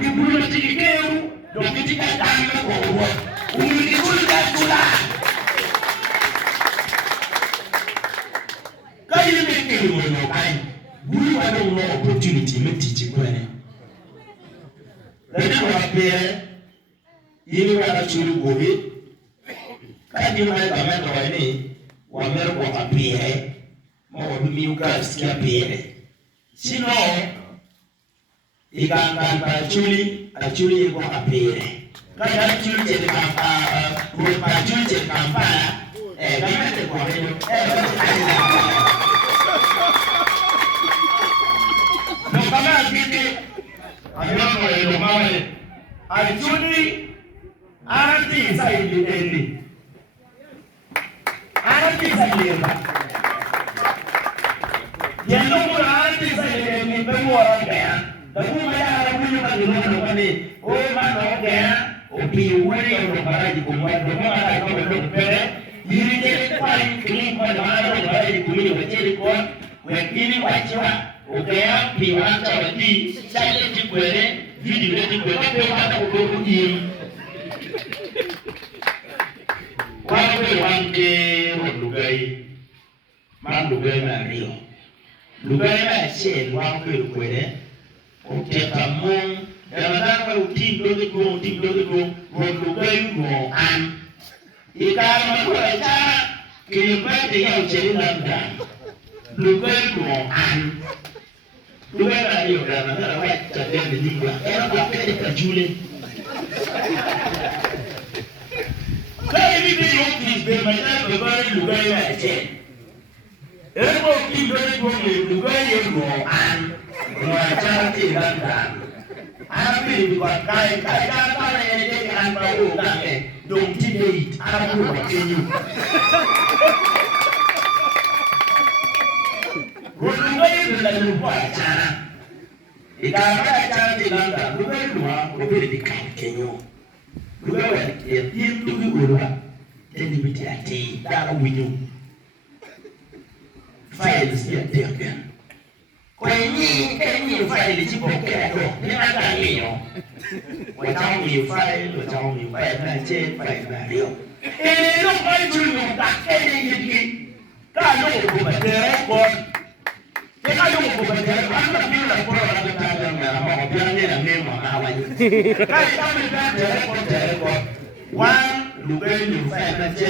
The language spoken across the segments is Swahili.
Kibulu tikikeu, dokitika dame kowo. Umikikulu katula. Kaya mekelu mwenye kai. Bulu wado no opportunity metichi kwene. Lati wapere, yini wada churu gobe. Kaya mwaya kamendo wane, wamero kwa kapere. Mawabimi uka sikia pere. Sino, ikangkan achuli yuko kapere. Kaya achuli jeli kampara, kamende kwa weno, kama kiti ayoko eno mawale achuli arati saidi endi arati saidi yendo mura arati saidi endi bemuara kaya tabu maya arabunya kadino kane o mano kaya opi wori o baraji kumwa domo ara ko do pere yiri kwai kini kwa mara baraji kumini wacheli kwa wengine wachiwa ukaya piwanta wati chale tikwere video tikwere kwa hata ukoku hii wawe wange lugai mandugai mario lugai ma chen wange kwere uteka mon daladana utim doge go lugai go an ikama kwa cha kilipate ya ucheli lambda lugai go an lugai mario dana na white tadende lingua era kwa pele jule kaya bibi yoki be maana lugai lugai ya chen era kwa lugai go lugai go an no charity lambda arabi kwa kai kana yeye anaanza kugame don't date arabu wa Kenya lugai la lupa chana ikara charity lambda lugai luwa obedi kai Kenya lugai wa yindu gurwa tendi biti ati dara winyu files ya tega kwenye file chipokea ni angalia wachao ni file na che file na leo ndio file tunataka hiki kama kubatere kwa kama kubatere hata bila kwa kutaja na mambo bila na mema hawa kama kwa one lugai ni file na che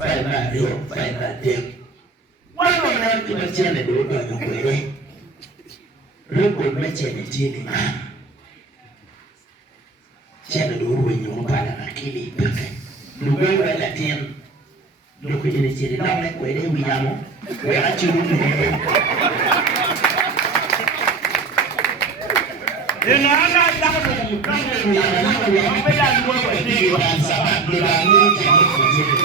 file na leo file na leo wao wanataka chene ndio kweli record mechene tini chene duru wenye mpana na kili peke lugai wa latin luku jene chene naone kwele wiyamo wea churu ina ana dako mkande wiyamo mpela luwa kwa tiki wa sabat lula nini chene kujene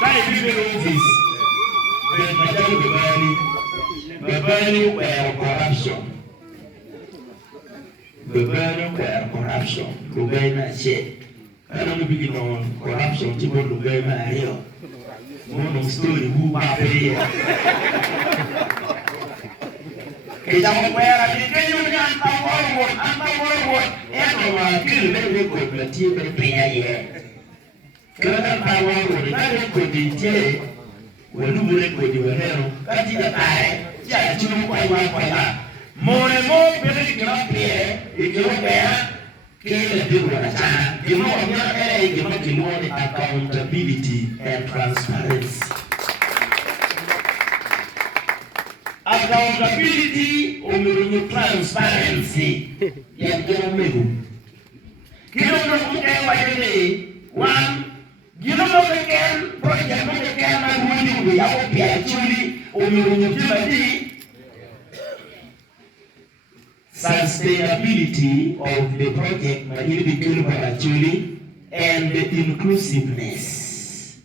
kai bibi office ben mataru bibani Bebani were corruption. Lugai na che. Ano ni bigin mo corruption tipo lugai na rio. Mono story hu pa pe. Kita mo wera ni kenyo ni anta woro. Eno ma kiri ne ko plati pe pe ye. Kana ta woro ni na ko di che. Wenu bure ko di wero. Kati ya tae. Ya chunu kwa la more pele ikiro kaya kile biru na chana you know the accountability and transparency umirunyu transparency ya kero megu kiro mkuke wa yene one gino mkuken project mkuken na mwini ya upia chuli umirunyu timadi sustainability of the project actually and the inclusiveness.